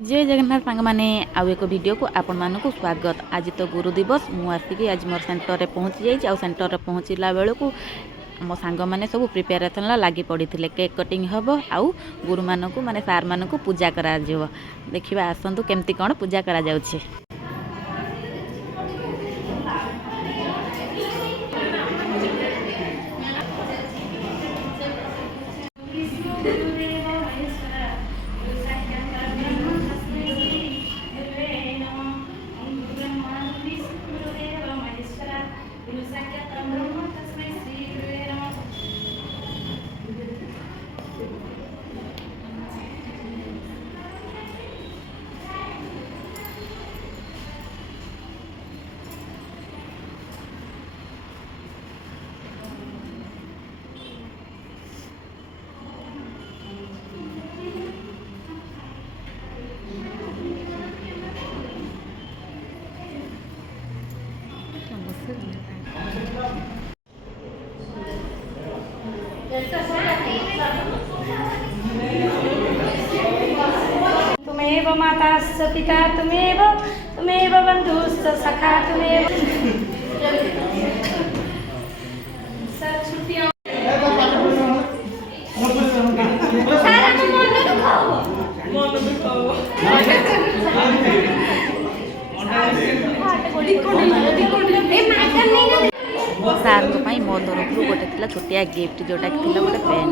जय जगन्नाथ सांग मैंने आउ एक वीडियो को आपण मानक स्वागत। आज तो गुरु दिवस मुझे आज मोर सेन्टर में पहुँची जाइए। सेन्टर में पहुँचला बेलू मो सांग मैंने सब प्रिपेरेसन लगी पड़ी थे। केक कटिंग हम आउ गुरु मानक माने सार मानक पूजा करा देखा आसतु केमती कौन पूजा करा जाउछे। तुमेव माताश्च पिता तुमेव बन्धुश्च सखा तुमेव सार मो तरफ गोटे छोटिया गिफ्ट जोटा कि गोटे पेन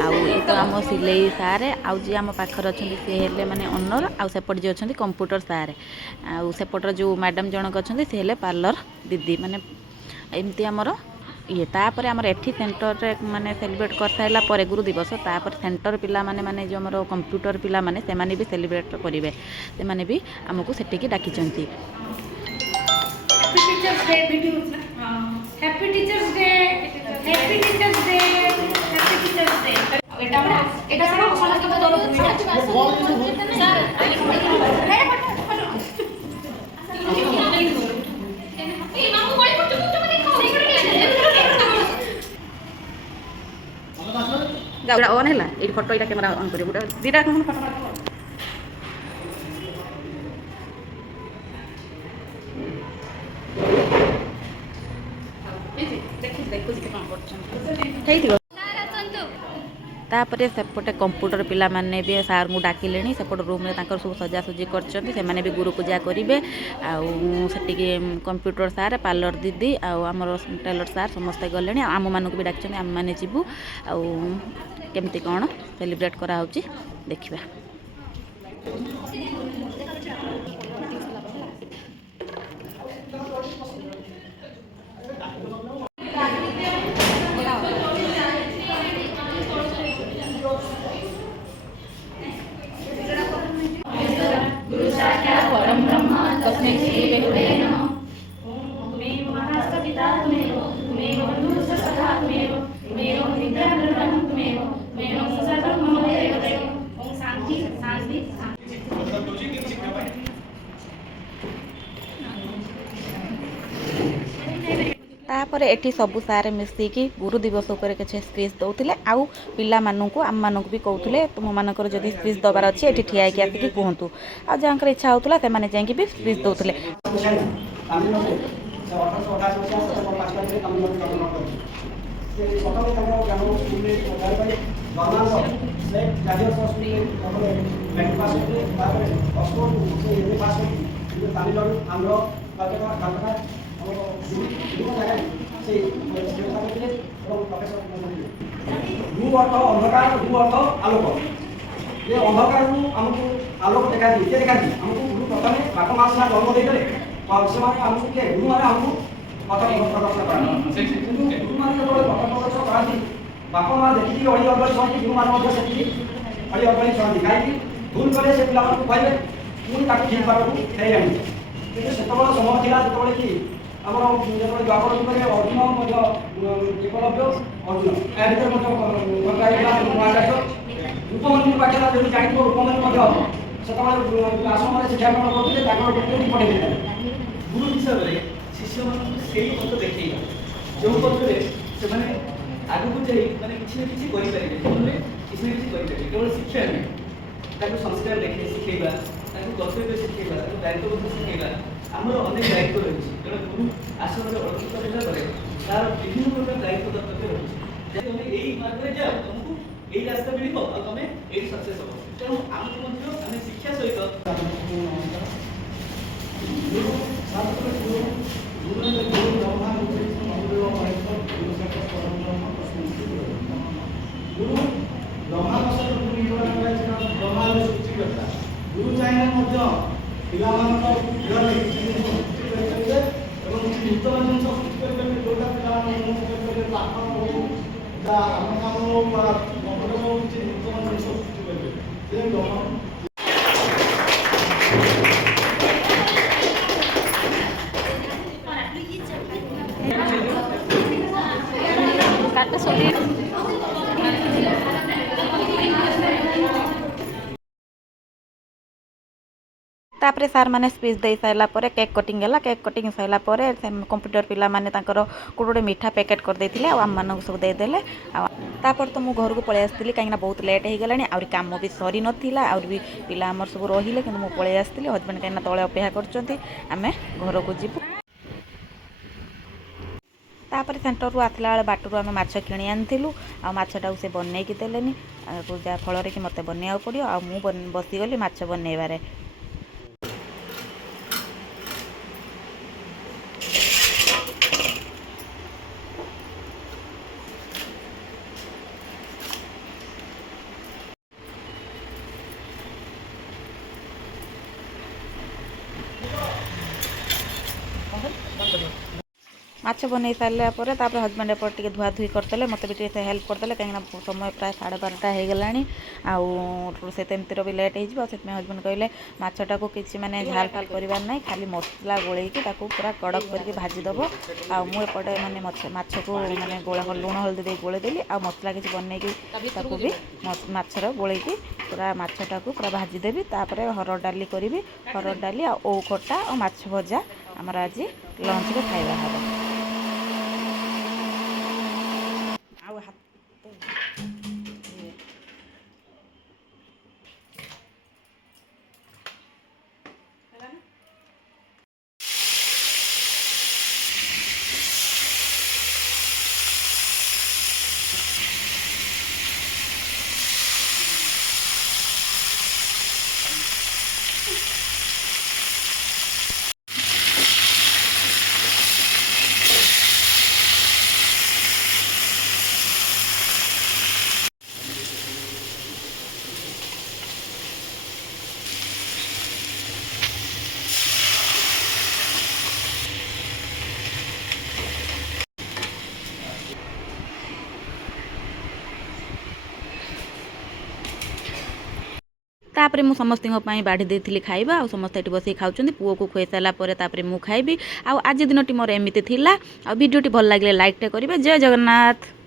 आउ ये तो आम सिलाई सारे आउ जी आम पाखर अच्छा सी हेल्ले माने ओनर आउपट जी अच्छा कंप्यूटर सारे आउपटर जो मैडम जनक अच्छा सी हेल्ले पार्लर दीदी माने एमती आमर ये तापर आमर एठी सेंटर माने सेलिब्रेट कर साइला पर गुरु दिवस तापर सेंटर पिला माने माने जो आमर कंप्यूटर पिला माने से माने भी सेलिब्रेट करेंगे से माने भी आमको सेटिकी डाकिचंती। Happy teachers day happy teachers day happy teachers day এটা সারা সমাজকে বদল गाउडा ऑन हैला ए फोटो इटा कैमरा ऑन करियो गुडा दीटा कोन फोटो तापर सेपटे कंप्यूटर पिला माने भी सार को डाकिले सेपट रूम में सब सजासजी कर भी गुरु पूजा करेंगे आउे कंप्यूटर सार पार्लर दीदी आमर टेलर सार समस्ते गले आम मानक भी डाक आम मैंने जीवु आमती कौन सेलिब्रेट करा देखा। तापर एठी सबु सारे मिसिकी गुरु दिवस उपर किसी स्पीच दौले आउ पिला आम मानक भी कहते तुम मानकर जदि स्पीच दबार अच्छे ये ठिया आसिक कहतु आ जहाँ इच्छा होता से जाकि भी स्पीच दौले। अंधकार आलोक ये अंधकार आमको आलोक देखा देखा आमको गुरु प्रथम बाप माँ से जन्म देते आमको किए गुरु मैंने आमको पथ प्रदर्शन कर गुरु मैंने जो पथ प्रदर्शन करती बाप माँ देखिए अड़ी अगड़ी चलती गुरु मैंने से अड़ी अगड़ी चलती कहीं भूल कले से पिला कहे पुणी ठीक बार फेर आनी कि से समय था जो कि आमर जो द्वापर युगे अर्जुन एकलव्य अर्जुन या महाचार्य रूपमणि पाखे जो जान रूपमणि से आश्रम शिक्षा ग्रहण करते पढ़े गुरु हिसाब से शिष्य मान से पथ देखा जो पथरे से आगे को जाई माने किसी न किसी करेंगे किसी न किसी केवल शिक्षा नहीं संस्कार देखे शिखेबा କର୍ତ୍ତବ୍ୟ ଶିଖେଇବା, ତାକୁ ଦାୟିତ୍ୱବୋଧ ଶିଖେଇବା, ଆମର ଅନେକ ଦାୟିତ୍ୱ ରହିଛି। ତେଣୁ ଗୁରୁ ଆଶ୍ରମରେ ଅଳ୍ପିତ ହେଲା ପରେ ତାର ବିଭିନ୍ନ ପ୍ରକାର ଦାୟିତ୍ୱ କର୍ତ୍ତବ୍ୟ ରହିଛି। ଯେ ତମେ ଏଇ ମାର୍ଗରେ ଯାଅ, ତମକୁ ଏଇ ରାସ୍ତା ମିଳିବ ଆଉ ତମେ ଏଇଠି ସକ୍ସେସ୍ ହବ। ତେଣୁ ଆମକୁ ମଧ୍ୟ ଆମେ ଶିକ୍ଷା ସହିତ ଗୁରୁ ଚାହିଁଲେ ମଧ୍ୟ ପିଲାମାନଙ୍କ ଦେହରେ କିଛି ଜିନିଷ ସୃଷ୍ଟି କରିପାରିବେ ଏବଂ କିଛି ନୂତନ ଜିନିଷ ସୃଷ୍ଟି କରିପାରିବେ, ଯେଉଁଟା ପିଲାମାନଙ୍କୁ କରିପାରିବେ ପାଠ ହଉ ବା ଆମ କାମ ହଉ ବା ମନରେ ହଉ କିଛି ନୂତନ ଜିନିଷ ସୃଷ୍ଟି କରିବେ। तापर सार मैंने स्पीच दे सारा केक कटिंग है। केक कटिंग सारा कंप्यूटर पिला माने गोटे मीठा पैकेट कर देते आम मानक सब देदेले। तापर तो मु घर को पलि आसती कहीं बहुत लेट हो गला आउरी काम भी सरी नाला आउरी भी पिला आमर सब रहिले कि मुझे पलि आसती हजबैंड कहीं तले अपेक्षा करें घर को जीवु। तापर सेंटर रू आसला बेले बाटू आम माछ किणी आनिलु आछटा से बनईकी देलेनी जहाँफल कि मत बनवा पड़ो आ बसीगली माछ बनइबारे। माछ बन सारापर हजबैंड एपट टे धुआ धुई करदे मत भी टे हेल्प करदे कहीं समय प्राय 12:30 हो गलानी से तेमतीर भी लेट हो हजबैंड कहले माछटा को किसी माने झाल फाल करार ना खाली मसला गोलैकी पूरा कड़क करके भाजीदेव आउपटे माने माछ को माने लुण हल्दी गोलेदेली आ मसला किसी बनईकी भी माछर गोलैकी पूरा माछटा को पूरा भाजीदेवी। तापर हरड़ डाली करी हरड़ डाली आ खटा और माछ भजा आमर आज लंच रे खाଇବା हब। तापर मु समस्त बाढ़ी देती खाइबा आ समस्त ये बस खाऊँ पुओ को खुई सारापर मु खाइबी। आज दिन मोर एमती थिला। वीडियोटी भल लगे लाइक टे करेंगे। जय जगन्नाथ।